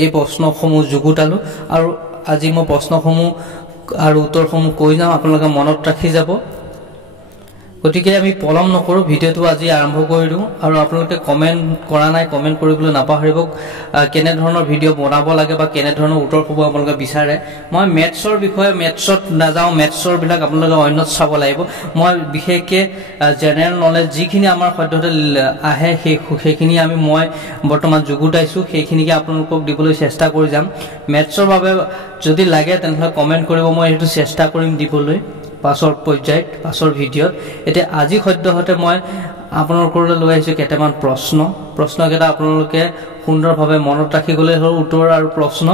এই প্ৰশ্নসমূহ যুগুতালো আৰু আজি মই প্ৰশ্নসমূহ আৰু উত্তৰসমূহ কৈ যাম, আপোনালোকে মনত ৰাখি যাব। গতিকে আমি পলম নকৰোঁ, ভিডিঅ'টো আজি আৰম্ভ কৰি দিওঁ। আৰু আপোনালোকে কমেণ্ট কৰা নাই, কমেণ্ট কৰিবলৈ নাপাহৰিব কেনেধৰণৰ ভিডিঅ' বনাব লাগে বা কেনেধৰণৰ উত্তৰসমূহ আপোনালোকে বিচাৰে। মই মেথছৰ বিষয়ে মেথছত নাযাওঁ, মেথছৰবিলাক আপোনালোকে অন্যত চাব লাগিব। মই বিশেষকৈ জেনেৰেল নলেজ যিখিনি আমাৰ সদ্যহতে আহে সেইখিনি মই বৰ্তমান যুগুতাইছোঁ, সেইখিনিকে আপোনালোকক দিবলৈ চেষ্টা কৰি যাম। মেথছৰ বাবে যদি লাগে তেনেহ'লে কমেণ্ট কৰিব, মই সেইটো চেষ্টা কৰিম দিবলৈ পাছৰ পৰ্যায়ত, পাছৰ ভিডিঅ'ত। এতিয়া আজি সদ্যহতে মই আপোনালোকলৈ লৈ আহিছোঁ কেইটামান প্ৰশ্নকেইটা আপোনালোকে সুন্দৰভাৱে মনত ৰাখি গ'লে হ'ল। উত্তৰ আৰু প্ৰশ্ন,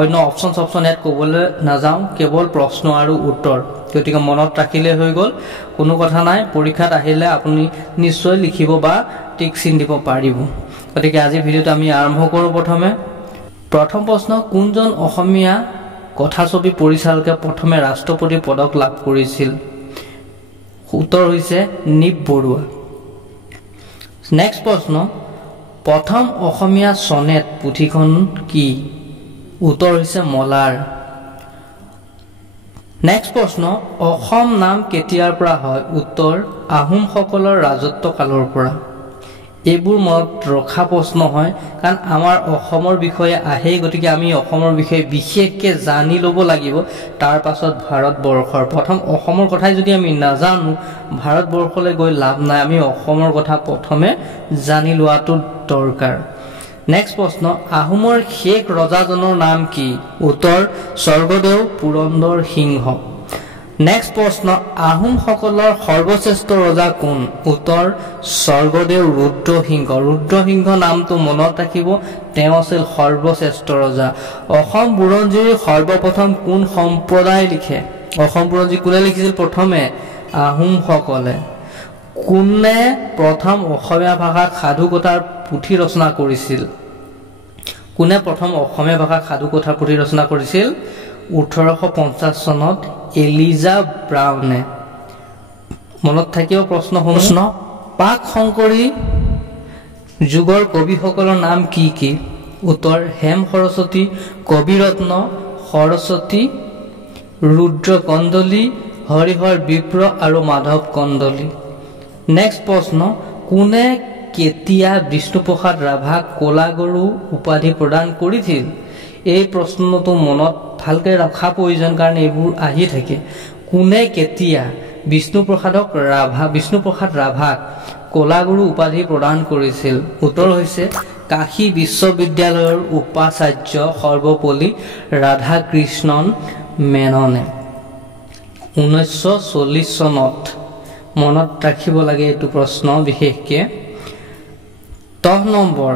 অন্য অপশ্যন ইয়াত ক'বলৈ নাযাওঁ, কেৱল প্ৰশ্ন আৰু উত্তৰ। গতিকে মনত ৰাখিলে হৈ গ'ল, কোনো কথা নাই। পৰীক্ষাত আহিলে আপুনি নিশ্চয় লিখিব বা টিক চিন দিব পাৰিব। গতিকে আজি ভিডিঅ'টো আমি আৰম্ভ কৰোঁ। প্ৰথম প্ৰশ্ন, কোনজন অসমীয়া কথাছবি পৰিচালকে প্ৰথমে ৰাষ্ট্ৰপতি পদক লাভ কৰিছিল? উত্তৰ হৈছে নিপ বৰুৱা। নেক্সট প্ৰশ্ন, প্ৰথম অসমীয়া চনেট পুথিখন কি? উত্তৰ হৈছে মলাৰ। নেক্সট প্ৰশ্ন, অসম নাম কেতিয়াৰ পৰা হয়? উত্তৰ আহোমসকলৰ ৰাজত্ব কালৰ পৰা। এইবোৰ মনত ৰখা প্ৰশ্ন হয়, কাৰণ আমাৰ অসমৰ বিষয়ে আহেই। গতিকে আমি অসমৰ বিষয়ে বিশেষকৈ জানি ল'ব লাগিব। তাৰ পাছত ভাৰতবৰ্ষৰ, প্ৰথম অসমৰ কথাই যদি আমি নাজানো ভাৰতবৰ্ষলৈ গৈ লাভ নাই। আমি অসমৰ কথা প্ৰথমে জানি লোৱাটো দৰকাৰ। নেক্সট প্ৰশ্ন, আহোমৰ শেষ ৰজাজনৰ নাম কি? উত্তৰ স্বৰ্গদেউ পুৰন্দৰ সিংহ। নেক্সট প্ৰশ্ন, আহোমসকলৰ সৰ্বশ্ৰেষ্ঠ ৰজা কোন? উত্তৰ স্বৰ্গদেউ ৰুদ্ৰসিংহ। ৰুদ্ৰসিংহ নামটো মনত ৰাখিব, তেওঁ আছিল সৰ্বশ্ৰেষ্ঠ ৰজা। অসম বুৰঞ্জীৰ সৰ্বপ্ৰথম কোন সম্প্ৰদায় লিখে? অসম বুৰঞ্জী কোনে লিখিছিল? প্ৰথমে আহোমসকলে। কোনে প্ৰথম অসমীয়া ভাষাত সাধুকথাৰ পুথি ৰচনা কৰিছিল? কোনে প্ৰথম অসমীয়া ভাষাত সাধুকথাৰ পুথি ৰচনা কৰিছিল? 1850 চনত এলিজা ব্ৰাউনে। মনত থাকিব প্ৰশ্ন। প্ৰাক শংকৰী যুগৰ কবিসকলৰ নাম কি কি? উত্তৰ হেম সৰস্বতী, কবিৰত্ন, সৰস্বতী, ৰুদ্ৰ কন্দলী, হৰিহৰ বিপ্ৰ আৰু মাধৱ কন্দলী। নেক্সট প্ৰশ্ন, কোনে কেতিয়া বিষ্ণুপ্ৰসাদ ৰাভাক ক'লাগৰু উপাধি প্ৰদান কৰিছিল? এই প্ৰশ্নটো মনত ভালকৈ ৰখা প্ৰয়োজন, কাৰণ এইবোৰ আহি থাকে। কোনে কেতিয়া বিষ্ণুপ্ৰসাদ ৰাভাক ক'লাগুৰু উপাধি প্ৰদান কৰিছিল? উত্তৰ হৈছে কাশী বিশ্ববিদ্যালয়ৰ উপাচাৰ্য সৰ্বপল্লী ৰাধাকৃষ্ণন মেননে 1940 চনত। মনত ৰাখিব লাগে এইটো প্ৰশ্ন বিশেষকৈ। 10 নম্বৰ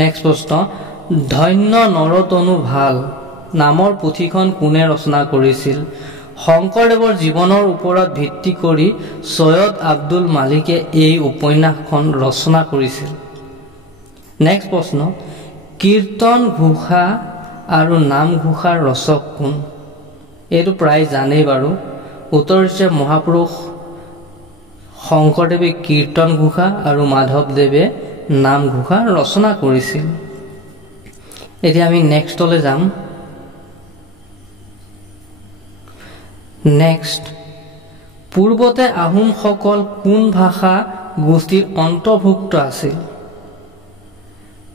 নেক্সট প্ৰশ্ন, ধন্য নৰতনু ভাল নামৰ পুথিখন কোনে ৰচনা কৰিছিল? শংকৰদেৱৰ জীৱনৰ ওপৰত ভিত্তি কৰি সৈয়দ আব্দুল মালিকে এই উপন্যাসখন ৰচনা কৰিছিল। নেক্সট প্ৰশ্ন, কীৰ্তন ঘোষা আৰু নামঘোষাৰ ৰচক কোন? এইটো প্ৰায় জানেই বাৰু। উত্তৰ হৈছে মহাপুৰুষ শংকৰদেৱে কীৰ্তন ঘোষা আৰু মাধৱদেৱে নামঘোষা ৰচনা কৰিছিল। এতিয়া আমি নেক্সটলৈ যাম। নেক্সট, পূৰ্বতে আহোমসকল কোন ভাষা গোষ্ঠীৰ অন্তৰ্ভুক্ত আছিল?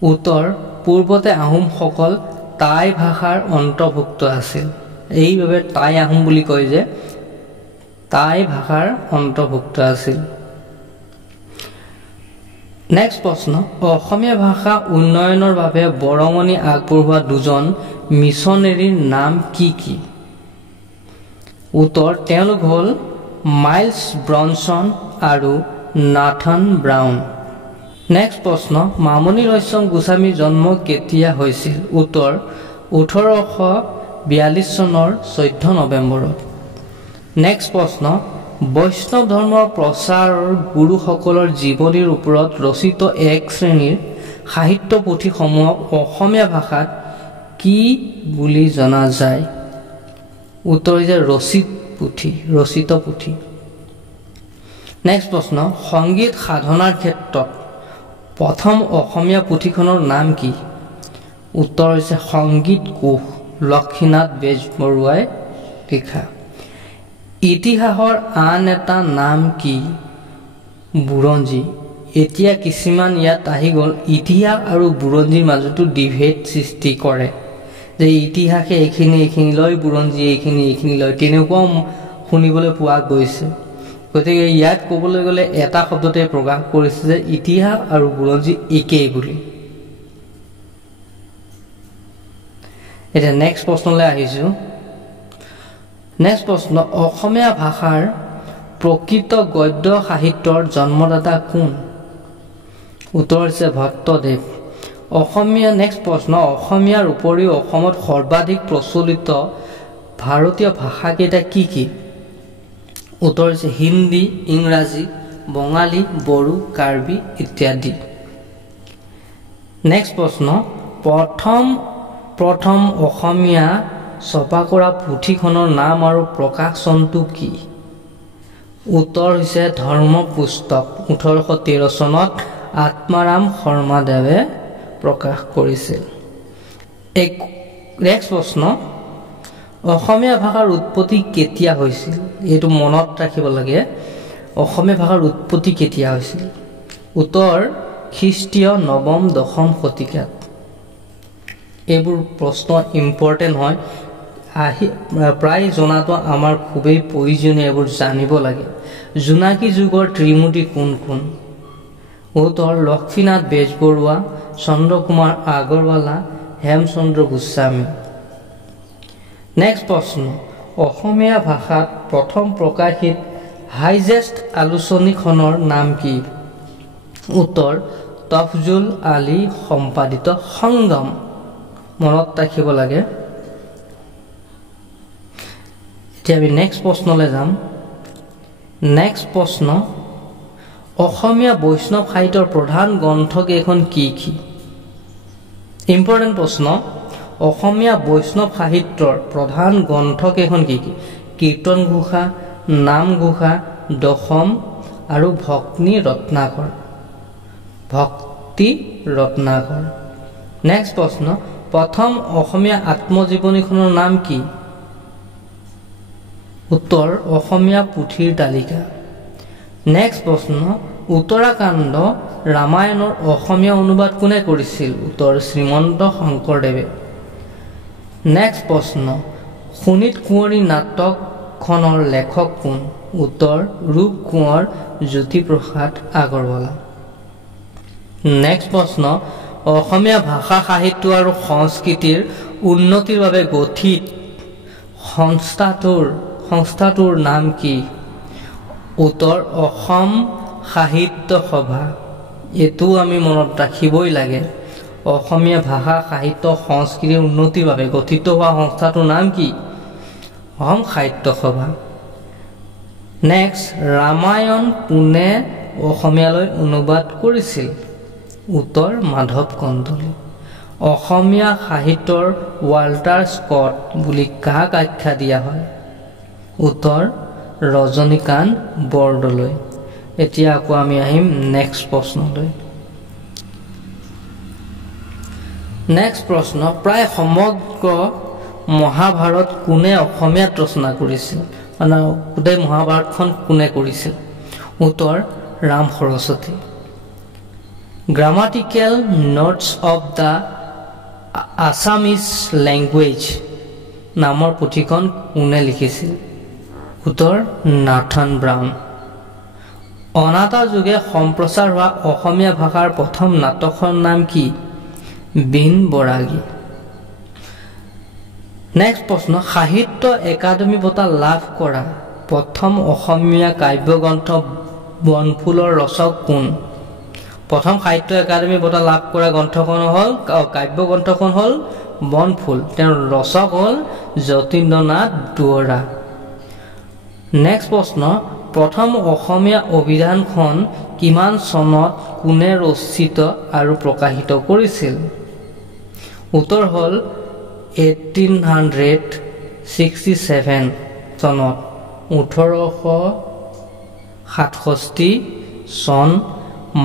উত্তৰ পূৰ্বতে আহোমসকল টাই ভাষাৰ অন্তৰ্ভুক্ত আছিল। এইবাবে টাই আহোম বুলি কয় যে, টাই ভাষাৰ অন্তৰ্ভুক্ত আছিল। নেক্সট প্ৰশ্ন, অসমীয়া ভাষা উন্নয়নৰ বাবে বৰঙণি আগবঢ়োৱা দুজন মিছনেৰীৰ নাম কি কি? উত্তৰ তেওঁলোক হ'ল মাইলছ ব্ৰনছন আৰু নাথান ব্ৰাউন। নেক্সট প্ৰশ্ন, মামণি ৰয়ছম গোস্বামীৰ জন্ম কেতিয়া হৈছিল? উত্তৰ 1842 চনৰ 14 নৱেম্বৰত। নেক্সট প্ৰশ্ন, বৈষ্ণৱ ধৰ্মৰ প্ৰচাৰৰ গুৰুসকলৰ জীৱনীৰ ওপৰত ৰচিত এক শ্ৰেণীৰ সাহিত্য পুথিসমূহক অসমীয়া ভাষাত কি বুলি জনা যায়? উত্তৰ হৈছে ৰচিত পুথি। নেক্সট প্ৰশ্ন, সংগীত সাধনাৰ ক্ষেত্ৰত প্ৰথম অসমীয়া পুথিখনৰ নাম কি? উত্তৰ হৈছে সংগীত কোষ লক্ষ্মীনাথ বেজবৰুৱাই লিখা ইতিহাসৰ আন এটা নাম কি বুৰঞ্জী এতিয়া কিছুমান ইয়াত আহি গ'ল ইতিহাস আৰু বুৰঞ্জীৰ মাজতো ডিভেট সৃষ্টি কৰে যে ইতিহাসে এইখিনি লয় বুৰঞ্জী এইখিনি লয় তেনেকুৱাও শুনিবলৈ পোৱা গৈছে গতিকে ইয়াত ক'বলৈ গ'লে এটা শব্দতে প্ৰকাশ কৰিছে যে ইতিহাস আৰু বুৰঞ্জী একেই বুলি এতিয়া নেক্সট প্ৰশ্নলৈ আহিছোঁ নেক্সট প্ৰশ্ন অসমীয়া ভাষাৰ প্ৰকৃত গদ্য সাহিত্যৰ জন্মদাতা কোন উত্তৰ হৈছে ভট্টদেৱ অসমীয়া নেক্সট প্ৰশ্ন অসমীয়াৰ উপৰিও অসমত সৰ্বাধিক প্ৰচলিত ভাৰতীয় ভাষাকেইটা কি কি উত্তৰ হৈছে হিন্দী ইংৰাজী বঙালী বড়ো কাৰ্বি ইত্যাদি নেক্সট প্ৰশ্ন প্ৰথম অসমীয়া ছপা কৰা পুথিখনৰ নাম আৰু প্ৰকাশ চনটো কি উত্তৰ হৈছে ধৰ্ম পুস্তক 1813 চনত আত্মাৰাম শৰ্মাদেৱে প্ৰকাশ কৰিছিল নেক্সট প্ৰশ্ন অসমীয়া ভাষাৰ উৎপত্তি কেতিয়া হৈছিল এইটো মনত ৰাখিব লাগে অসমীয়া ভাষাৰ উৎপত্তি কেতিয়া হৈছিল উত্তৰ খ্ৰীষ্টীয় নৱম দশম শতিকাত এইবোৰ প্ৰশ্ন ইম্পৰ্টেণ্ট হয় প্ৰায় জনাটো আমাৰ খুবেই প্ৰয়োজনীয় এইবোৰ জানিব লাগে জোনাকী যুগৰ ত্ৰিমূৰ্তি কোন কোন উত্তৰ লক্ষ্মীনাথ বেজবৰুৱা চন্দ্ৰকুমাৰ আগৰৱালা হেমচন্দ্ৰ গোস্বামী নেক্সট প্ৰশ্ন অসমীয়া ভাষাত প্ৰথম প্ৰকাশিত হাইজেষ্ট আলোচনীখনৰ নাম কি উত্তৰ তফজুল আলী সম্পাদিত সংগম মনত ৰাখিব লাগে এতিয়া আমি নেক্সট প্ৰশ্নলৈ যাম নেক্সট প্ৰশ্ন অসমীয়া বৈষ্ণৱ সাহিত্যৰ প্ৰধান গ্ৰন্থকেইখন কি কি ইম্পৰ্টেণ্ট প্ৰশ্ন অসমীয়া বৈষ্ণৱ সাহিত্যৰ প্ৰধান গ্ৰন্থকেইখন কি কি কীৰ্তন ঘোষা নাম ঘোষা দশম আৰু ভক্তি ৰত্নাকৰ নেক্সট প্ৰশ্ন প্ৰথম অসমীয়া আত্মজীৱনীখনৰ নাম কি উত্তৰ অসমীয়া পুথিৰ তালিকা নেক্সট প্ৰশ্ন উত্তৰাখণ্ড ৰামায়ণৰ অসমীয়া অনুবাদ কোনে কৰিছিল উত্তৰ শ্ৰীমন্ত শংকৰদেৱে নেক্সট প্ৰশ্ন শোণিত কুঁৱৰী নাটকখনৰ লেখক কোন উত্তৰ ৰূপ কোঁৱৰ জ্যোতিপ্ৰসাদ আগৰৱালা নেক্সট প্ৰশ্ন অসমীয়া ভাষা সাহিত্য আৰু সংস্কৃতিৰ উন্নতিৰ বাবে গঠিত সংস্থাটোৰ নাম কি উত্তৰ অসম সাহিত্য সভা এইটো আমি মনত ৰাখিবই লাগে অসমীয়া ভাষা সাহিত্য সংস্কৃতিৰ উন্নতিৰ বাবে গঠিত হোৱা সংস্থাটোৰ নাম কি অসম সাহিত্য সভা নেক্সট ৰামায়ণ কোনে অসমীয়ালৈ অনুবাদ কৰিছিল উত্তৰ মাধৱ কন্দলী অসমীয়া সাহিত্যৰ ৱাল্টাৰ স্কট বুলি কাক আখ্যা দিয়া হয় উত্তৰ ৰজনীকান্ত বৰদলৈ এতিয়া আকৌ আমি আহিম নেক্সট প্ৰশ্নলৈ নেক্সট প্ৰশ্ন প্ৰায় সমগ্ৰ মহাভাৰত কোনে অসমীয়াত ৰচনা কৰিছিল মানে গোটেই মহাভাৰতখন কোনে কৰিছিল উত্তৰ Ram Saraswati grammatical notes of the Assamese language নামৰ পুথিখন কোনে লিখিছিল উত্তৰ নাথান ব্ৰাউন অনাতা যুগে সম্প্ৰচাৰ হোৱা অসমীয়া ভাষাৰ প্ৰথম নাটকৰ নাম কি বিন বৰাগী নেক্সট প্ৰশ্ন সাহিত্য একাডেমী বঁটা লাভ কৰা প্ৰথম অসমীয়া কাব্যগ্ৰন্থ বনফুলৰ ৰচক কোন প্ৰথম সাহিত্য একাডেমী বঁটা লাভ কৰা গ্ৰন্থখন হ'ল কাব্যগ্ৰন্থখন হ'ল বনফুল তেওঁৰ ৰচক হ'ল যতীন্দ্ৰনাথ দুৱৰা নেক্সট প্ৰশ্ন প্ৰথম অসমীয়া অভিধানখন কিমান চনত কোনে ৰচিত আৰু প্ৰকাশিত কৰিছিল উত্তৰ হ'ল 1867 চনত 1867 চন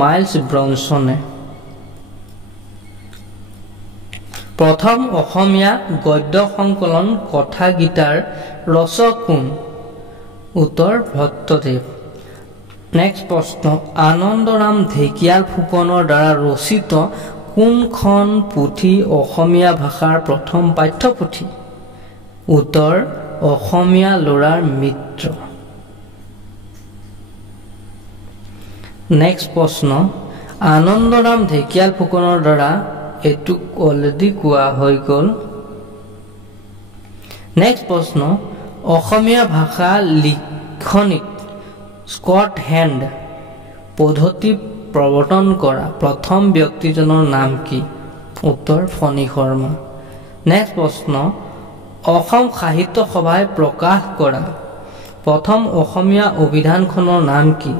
মাইলছ ব্ৰনছনে প্ৰথম অসমীয়া গদ্য সংকলন কথাগীতাৰ ৰচক কোন? উত্তৰ ভট্টদেৱ। নেক্সট প্ৰশ্ন, আনন্দৰাম ঢেকীয়াল ফুকনৰ দ্বাৰা ৰচিত কোনখন পুথি অসমীয়া ভাষাৰ প্ৰথম পাঠ্যপুথি? উত্তৰ অসমীয়া ল'ৰাৰ মিত্ৰ। নেক্সট প্ৰশ্ন, আনন্দৰাম ঢেকীয়াল ফুকনৰ দ্বাৰা এইটো অলৰেডি কোৱা হৈ গ'ল। নেক্সট প্ৰশ্ন, অসমীয়া ভাষা লিখনিত স্কট হেণ্ড পদ্ধতি প্ৰৱৰ্তন কৰা প্ৰথম ব্যক্তিজনৰ নাম কি? উত্তৰ ফণী শৰ্মা। নেক্সট প্ৰশ্ন, অসম সাহিত্য সভাই প্ৰকাশ কৰা প্ৰথম অসমীয়া অভিধানখনৰ নাম কি?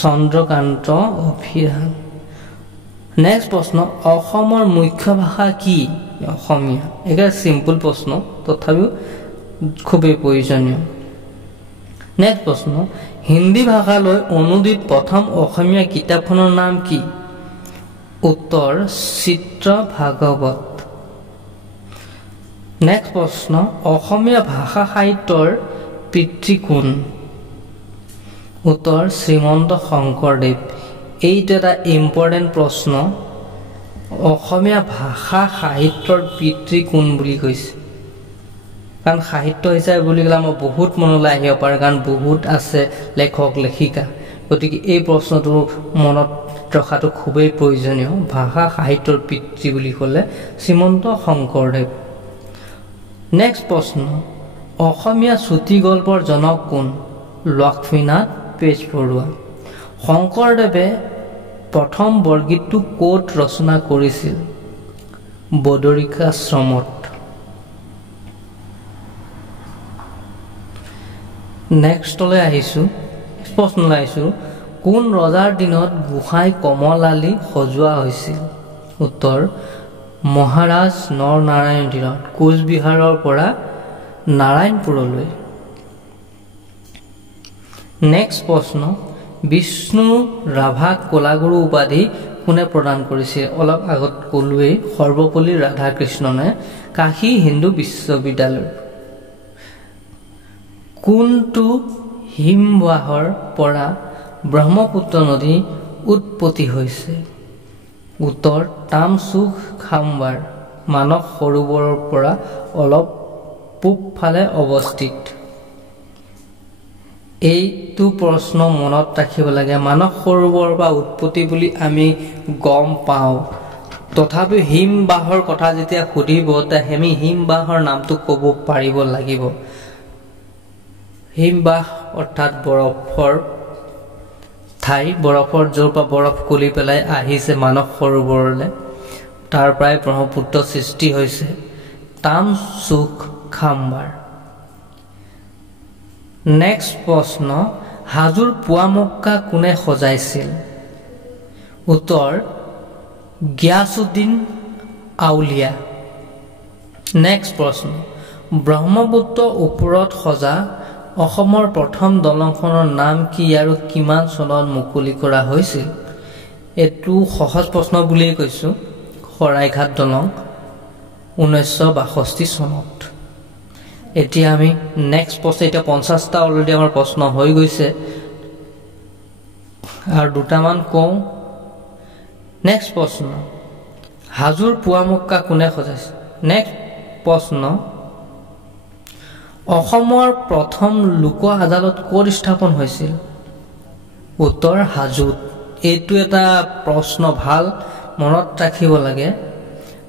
চন্দ্ৰকান্ত অভিধান। নেক্সট প্ৰশ্ন, অসমৰ মুখ্য ভাষা কি? অসমীয়া। একেবাৰে চিম্পল প্ৰশ্ন, তথাপিও খুবেই প্ৰয়োজনীয়। নেক্সট প্ৰশ্ন, হিন্দী ভাষালৈ অনুদিত প্ৰথম অসমীয়া কিতাপখনৰ নাম কি? উত্তৰ চিত্ৰ ভাগৱত। নেক্সট প্ৰশ্ন, অসমীয়া ভাষা সাহিত্যৰ পিতৃ কোন? উত্তৰ শ্ৰীমন্ত শংকৰদেৱ। এইটো এটা ইম্পৰ্টেণ্ট প্ৰশ্ন। অসমীয়া ভাষা সাহিত্যৰ পিতৃ কোন বুলি কৈছে, কাৰণ সাহিত্য হিচাপে বুলি ক'লে আমাৰ বহুত মনলৈ আহিব পাৰে, কাৰণ বহুত আছে লেখক লেখিকা। গতিকে এই প্ৰশ্নটো মনত ৰখাটো খুবেই প্ৰয়োজনীয়। ভাষা সাহিত্যৰ পিতৃ বুলি ক'লে শ্ৰীমন্ত শংকৰদেৱ। নেক্সট প্ৰশ্ন, অসমীয়া চুটি গল্পৰ জনক কোন? লক্ষ্মীনাথ বেজবৰুৱা। শংকৰদেৱে প্ৰথম বৰগীতটো ক'ত ৰচনা কৰিছিল? বদৰিকাশ্ৰমত। নেক্সটলৈ আহিছোঁ, প্ৰশ্নলৈ আহিছোঁ, কোন ৰজাৰ দিনত গোসাঁই কমল আলি সজোৱা হৈছিল? উত্তৰ মহাৰাজ নৰনাৰায়ণ দিনত, কোচবিহাৰৰ পৰা নাৰায়ণপুৰলৈ। নেক্সট প্ৰশ্ন, বিষ্ণু ৰাভাক কলাগুৰু উপাধি কোনে প্ৰদান কৰিছিল? অলপ আগত ক'লোৱেই, সৰ্বপল্লী ৰাধাকৃষ্ণনে কাশী হিন্দু বিশ্ববিদ্যালয়। কোনটো হিমবাহৰ পৰা ব্ৰহ্মপুত্ৰ নদী উৎপত্তি হৈছে? উত্তৰ তামচুক খাম্বাৰ, মানস সৰোবৰৰ পৰা অলপ পূবফালে অৱস্থিত। এইটো প্ৰশ্ন মনত ৰাখিব লাগে। মানস সৰোবৰৰ পৰা উৎপত্তি বুলি আমি গম পাওঁ, তথাপিও হিমবাহৰ কথা যেতিয়া সুধিব আমি হিমবাহৰ নামটো ক'ব পাৰিব লাগিব। হিমবাহ অৰ্থাৎ বৰফৰ ঠাই, বৰফৰ য'ৰ পৰা বৰফ গলি পেলাই আহিছে মানস সৰোবৰলৈ, তাৰ পৰাই ব্ৰহ্মপুত্ৰ সৃষ্টি হৈছে। তামচুক খাম্বাৰ। নেক্সট প্ৰশ্ন, হাজোৰ পুৱামক্কা কোনে সজাইছিল? উত্তৰ গিয়াছুদ্দিন আউলিয়া। নেক্সট প্ৰশ্ন, ব্ৰহ্মপুত্ৰ ওপৰত সজা অসমৰ প্ৰথম দলংখনৰ নাম কি আৰু কিমান চনত মুকলি কৰা হৈছিল? এইটো সহজ প্ৰশ্ন বুলিয়েই কৈছোঁ। শৰাইঘাট দলং, 1962 চনত। এতিয়া আমি নেক্সট প্ৰশ্ন, এতিয়া 50টা অলৰেডি আমাৰ প্ৰশ্ন হৈ গৈছে আৰু দুটামান কওঁ। নেক্সট প্ৰশ্ন, হাজোৰ পুৱামক্কা কোনে সজাইছে? নেক্সট প্ৰশ্ন, অসমৰ প্ৰথম লোক আদালত ক'ত স্থাপন হৈছিল? উত্তৰ হাজোত। এইটো এটা প্ৰশ্ন ভাল মনত ৰাখিব লাগে।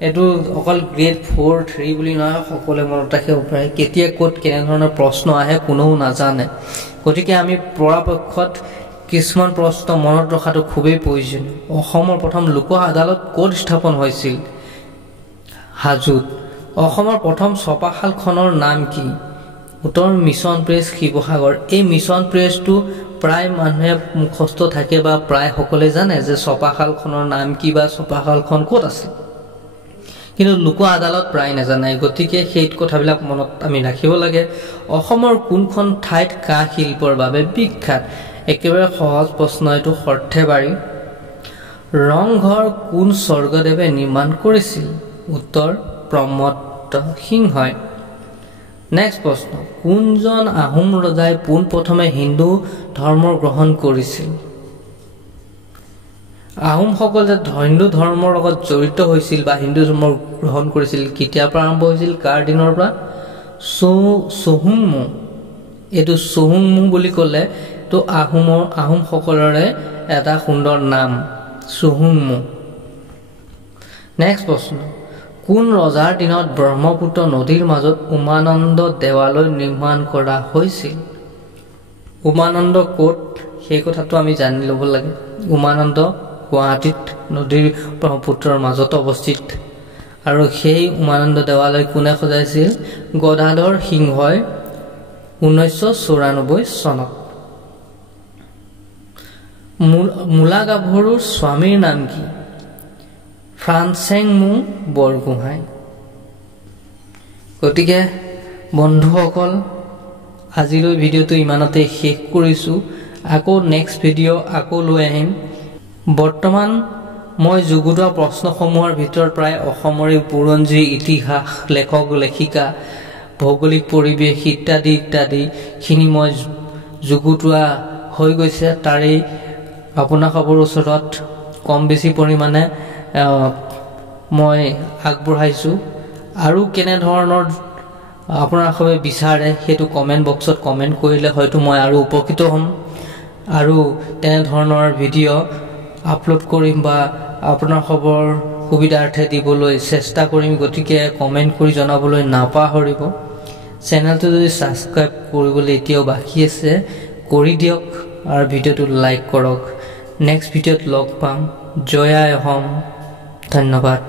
এইটো অকল গ্ৰেড 4, 3 বুলি নহয়, সকলোৱে মনত ৰাখিব পাৰে। কেতিয়া ক'ত কেনেধৰণৰ প্ৰশ্ন আহে কোনেও নাজানে। গতিকে আমি পৰাপক্ষত কিছুমান প্ৰশ্ন মনত ৰখাটো খুবেই প্ৰয়োজনীয়। অসমৰ প্ৰথম লোক আদালত ক'ত স্থাপন হৈছিল? হাজোত। অসমৰ প্ৰথম ছপাশালখনৰ নাম কি? উত্তৰ মিছন প্ৰেছ, শিৱসাগৰ। এই মিছন প্ৰেছটো প্ৰায় মানুহে মুখস্থ থাকে বা প্ৰায় সকলোৱে জানে যে ছপাশালখনৰ নাম কি বা ছপাশালখন ক'ত আছে, কিন্তু লোক আদালত প্ৰায় নাজানে। গতিকে সেই কথাবিলাক মনত আমি ৰাখিব লাগে। অসমৰ কোনখন ঠাইত কাঁহ শিল্পৰ বাবে বিখ্যাত? একেবাৰে সহজ প্ৰশ্ন এইটো, সৰ্থেবাৰী। ৰংঘৰ কোন স্বৰ্গদেৱে নিৰ্মাণ কৰিছিল? উত্তৰ প্ৰমত্ত সিংহই নেক্সট প্ৰশ্ন কোনজন আহোম ৰজাই পোনপ্ৰথমে হিন্দু ধৰ্ম গ্ৰহণ কৰিছিল আহোমসকল যে হিন্দু ধৰ্মৰ লগত জড়িত হৈছিল বা হিন্দু ধৰ্ম গ্ৰহণ কৰিছিল কেতিয়াৰ পৰা আৰম্ভ হৈছিল কাৰ দিনৰ পৰা চুহুংমু এইটো চুহুংমু বুলি ক'লে তো আহোমসকলৰে এটা সুন্দৰ নাম চুহুংমু নেক্সট প্ৰশ্ন কোন ৰজাৰ দিনত ব্ৰহ্মপুত্ৰ নদীৰ মাজত উমানন্দ দেৱালয় নিৰ্মাণ কৰা হৈছিল উমানন্দ ক'ত সেই কথাটো আমি জানি ল'ব লাগে উমানন্দ গুৱাহাটীত নদীৰ ব্ৰহ্মপুত্ৰৰ মাজত অৱস্থিত আৰু সেই উমানন্দ দেৱালয় কোনে সজাইছিল গদাধৰ সিংহই 1994 চনত মূলা গাভৰুৰ স্বামীৰ নাম কি ফ্ৰান্সেংমু বৰগোহাঁই গতিকে বন্ধুসকল আজিলৈ ভিডিঅ'টো ইমানতে শেষ কৰিছোঁ আকৌ নেক্সট ভিডিঅ' আকৌ লৈ আহিম বৰ্তমান মই যুগুতোৱা প্ৰশ্নসমূহৰ ভিতৰত প্ৰায় অসমৰে বুৰঞ্জী ইতিহাস লেখক লেখিকা ভৌগোলিক পৰিৱেশ ইত্যাদিখিনি মই যুগুতোৱা হৈ গৈছে তাৰে আপোনালোকৰ ওচৰত কম বেছি পৰিমাণে মই আগবঢ়াইছোঁ আৰু কেনে ধৰণৰ আপোনালোকে বিচাৰে সেইটো কমেণ্ট বক্সত কমেণ্ট কৰিলে হয়তো মই আৰু উপকৃত হ'ম আৰু তেনে ধৰণৰ ভিডিঅ' আপলোড কৰিম বা আপোনালোকৰ সুবিধাৰ্থে দিবলৈ চেষ্টা কৰিম গতিকে কমেণ্ট কৰি জনাবলৈ নাপাহৰিব চেনেলটো যদি ছাবস্ক্ৰাইব কৰিবলৈ এতিয়াও বাকী আছে কৰি দিয়ক আৰু ভিডিঅ'টো লাইক কৰক নেক্সট ভিডিঅ'ত লগ পাম জয় আই অসম ধন্যবাদ